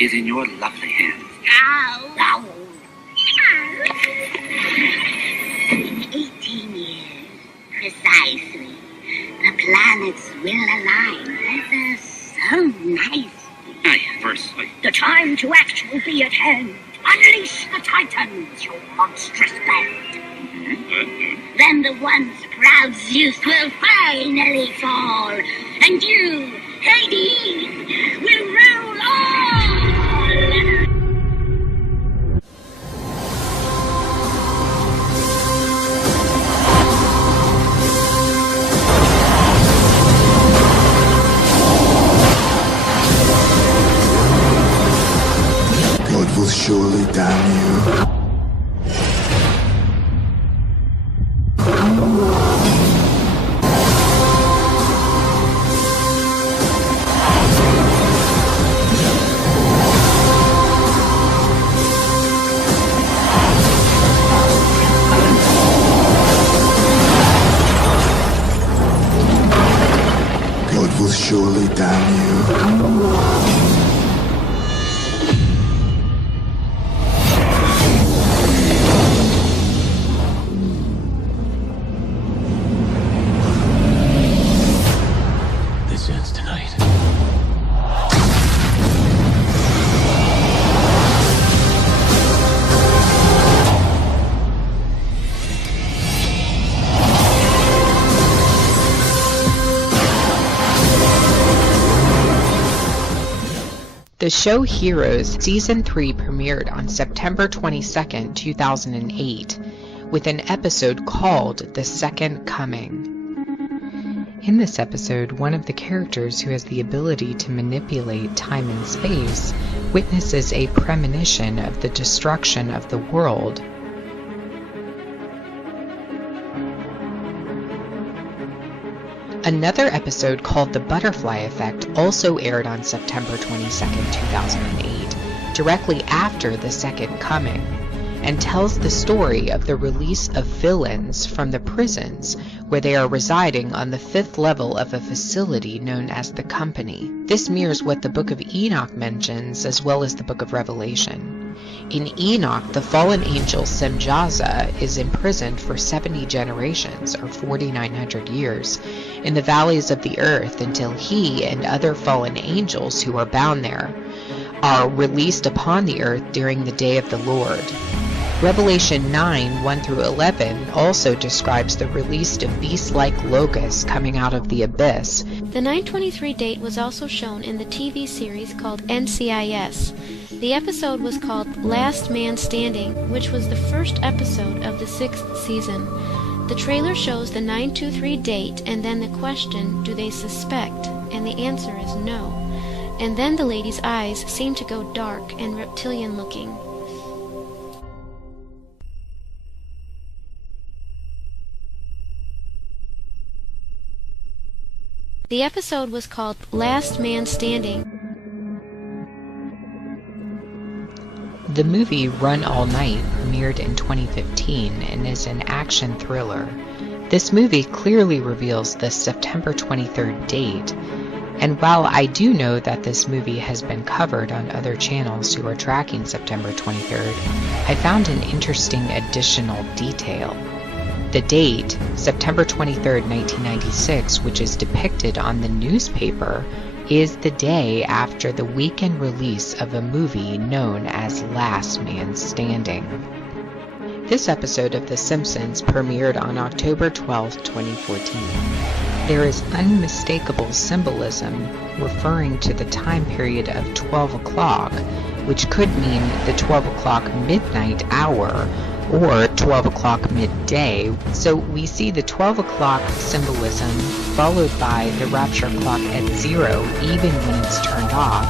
is in your lovely hands. Ow! Ow! 18 years, precisely. The planets will align ever so nicely. Aye, firstly. The time to act will be at hand. Unleash the Titans, you monstrous band. Then the once proud Zeus will finally fall, and you, Hades, will rule all! God will surely damn you. God will surely damn you. The show Heroes Season 3 premiered on September 22nd, 2008, with an episode called The Second Coming. In this episode, one of the characters who has the ability to manipulate time and space witnesses a premonition of the destruction of the world. Another episode called The Butterfly Effect also aired on September 22, 2008, directly after The Second Coming, and tells the story of the release of villains from the prisons where they are residing on the 5th level of a facility known as the Company. This mirrors what the Book of Enoch mentions, as well as the Book of Revelation. In Enoch, the fallen angel Semjaza is imprisoned for 70 generations, or 4,900 years, in the valleys of the earth until he and other fallen angels who are bound there are released upon the earth during the day of the Lord. Revelation 9, 1 through 11 also describes the release of beast-like locusts coming out of the abyss. The 9/23 date was also shown in the TV series called NCIS. The episode was called Last Man Standing, which was the first episode of the 6th season. The trailer shows the 9/23 date and then the question, do they suspect? And the answer is no. And then the lady's eyes seem to go dark and reptilian looking. The episode was called Last Man Standing. The movie Run All Night premiered in 2015 and is an action thriller. This movie clearly reveals the September 23rd date, and while I do know that this movie has been covered on other channels who are tracking September 23rd, I found an interesting additional detail. The date, September 23rd, 1996, which is depicted on the newspaper, is the day after the weekend release of a movie known as Last Man Standing. This episode of The Simpsons premiered on October 12, 2014. There is unmistakable symbolism referring to the time period of 12 o'clock, which could mean the 12 o'clock midnight hour or 12 o'clock midday. So we see the 12 o'clock symbolism followed by the rapture clock at 0 even when it's turned off.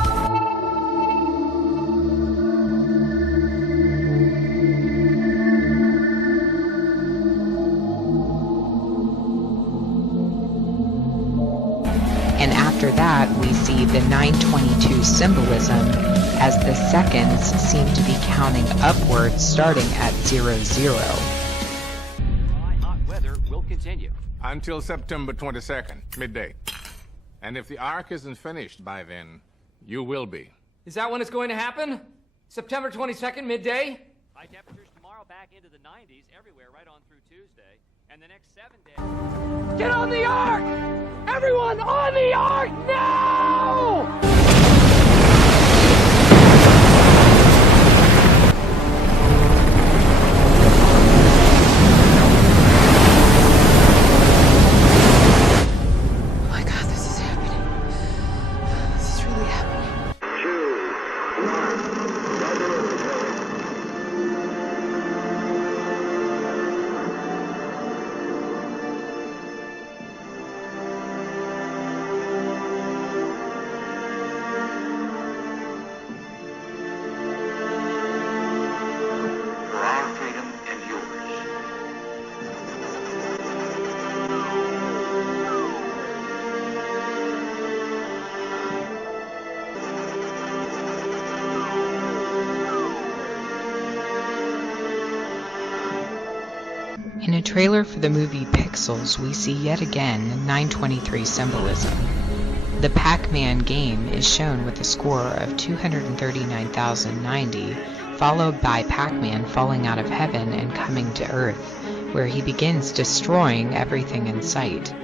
And after that, we see the 922 symbolism as the seconds seem to be counting upwards starting at 00. Hot weather will continue until September 22nd, midday. And if the arc isn't finished by then, you will be. Is that when it's going to happen? September 22nd, midday? High temperatures tomorrow back into the 90s everywhere right on through Tuesday. And the next 7 days... Get on the Ark! Everyone on the Ark now! In a trailer for the movie Pixels, we see yet again 923 symbolism. The Pac-Man game is shown with a score of 239,090, followed by Pac-Man falling out of heaven and coming to Earth, where he begins destroying everything in sight.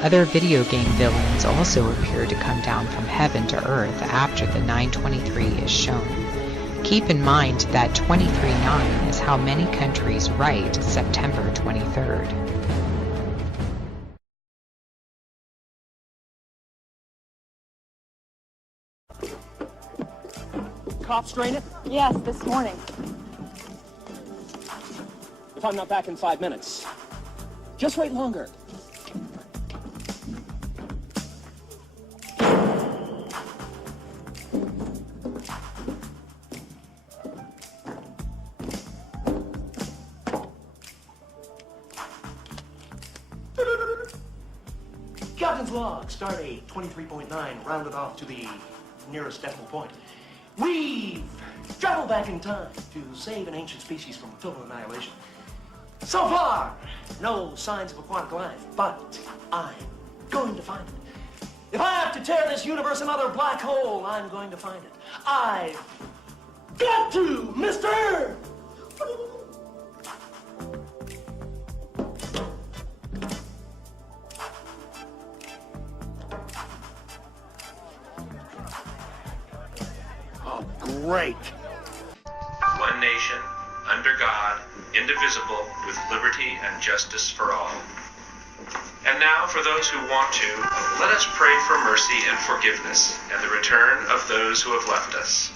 Other video game villains also appear to come down from heaven to Earth after the 923 is shown. Keep in mind that 23/9 is how many countries write September 23rd. Cops drain it? Yes, this morning. If I'm not back in 5 minutes, just wait longer. Captain's log, stardate 23.9, rounded off to the nearest decimal point. We've traveled back in time to save an ancient species from total annihilation. So far, no signs of aquatic life, but I'm going to find it. If I have to tear this universe another black hole, I'm going to find it. I've got to, mister! Great. One nation, under God, indivisible, with liberty and justice for all. And now, for those who want to, let us pray for mercy and forgiveness, and the return of those who have left us.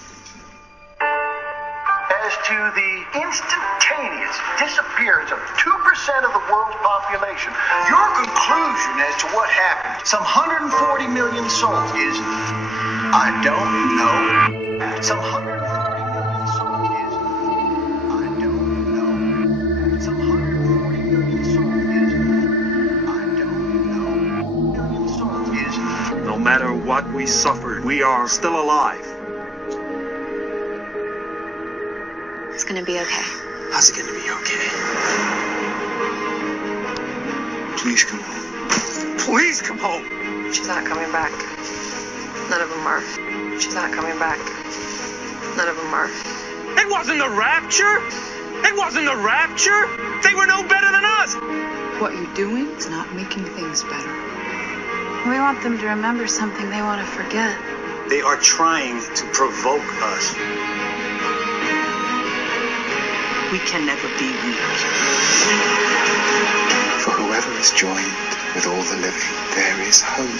As to the instantaneous disappearance of 2% of the world's population, your conclusion as to what happened, some 140 million souls, is, I don't know. Some 140 million souls is, I don't know. Some 140 million souls is, I don't know. Million souls is, no matter what we suffered, we are still alive. It's gonna be okay. How's it gonna be okay? Please come home. Please come home. She's not coming back. None of them are. She's not coming back. None of them are. It wasn't the rapture. It wasn't the rapture. They were no better than us. What you're doing is not making things better. We want them to remember something they want to forget. They are trying to provoke us. We can never be weak. For whoever is joined with all the living, there is hope.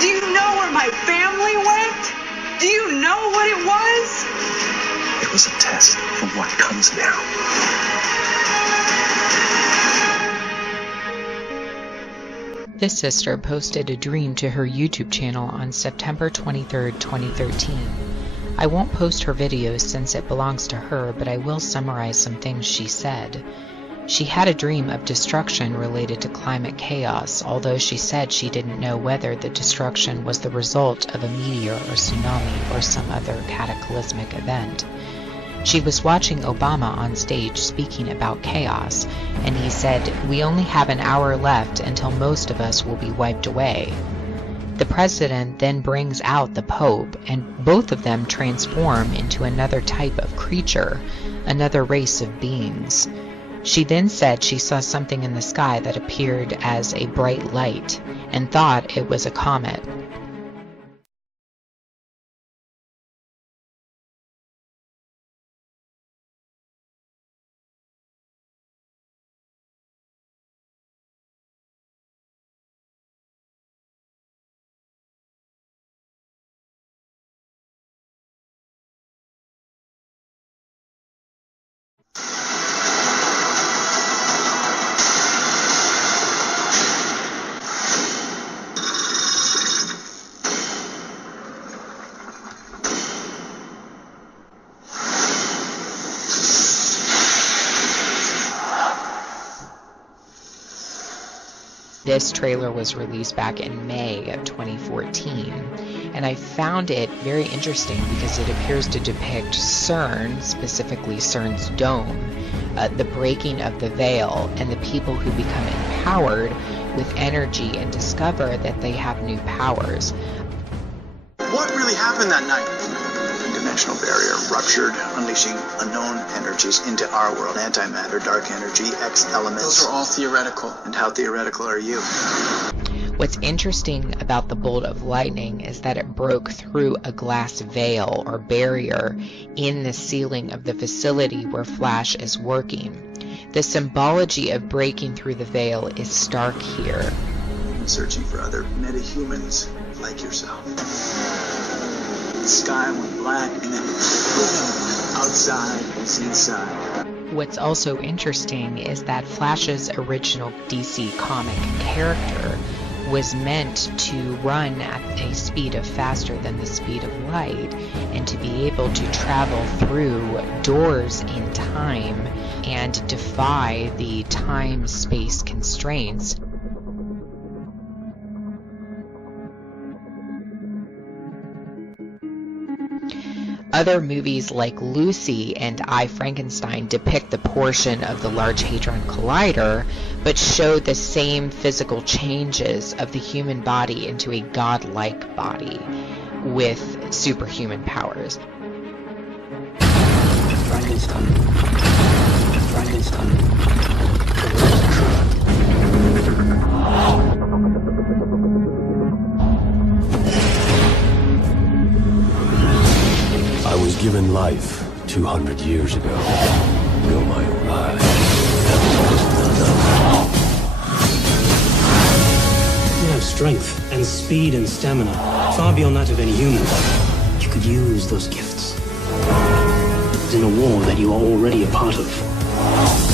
Do you know where my family went? Do you know what it was? It was a test for what comes now. This sister posted a dream to her YouTube channel on September 23, 2013. I won't post her videos since it belongs to her, but I will summarize some things she said. She had a dream of destruction related to climate chaos, although she said she didn't know whether the destruction was the result of a meteor or tsunami or some other cataclysmic event. She was watching Obama on stage speaking about chaos, and he said, "We only have an hour left until most of us will be wiped away." The president then brings out the Pope, and both of them transform into another type of creature, another race of beings. She then said she saw something in the sky that appeared as a bright light, and thought it was a comet. This trailer was released back in May of 2014, and I found it very interesting because it appears to depict CERN, specifically CERN's dome, the breaking of the veil, and the people who become empowered with energy and discover that they have new powers. What really happened that night? The dimensional barrier ruptured, unleashing unknown energies into our world. Antimatter, dark energy, X elements. Those are all theoretical. And how theoretical are you? What's interesting about the bolt of lightning is that it broke through a glass veil or barrier in the ceiling of the facility where Flash is working. The symbology of breaking through the veil is stark here. Searching for other metahumans like yourself. The sky went black, and then outside is inside. What's also interesting is that Flash's original DC comic character was meant to run at a speed of faster than the speed of light, and to be able to travel through doors in time and defy the time-space constraints. Other movies like Lucy and I, Frankenstein depict the portion of the Large Hadron Collider, but show the same physical changes of the human body into a godlike body with superhuman powers. Frankenstein. I was given life 200 years ago. Go my own life. You have strength and speed and stamina, far beyond that of any human. You could use those gifts in a war that you are already a part of.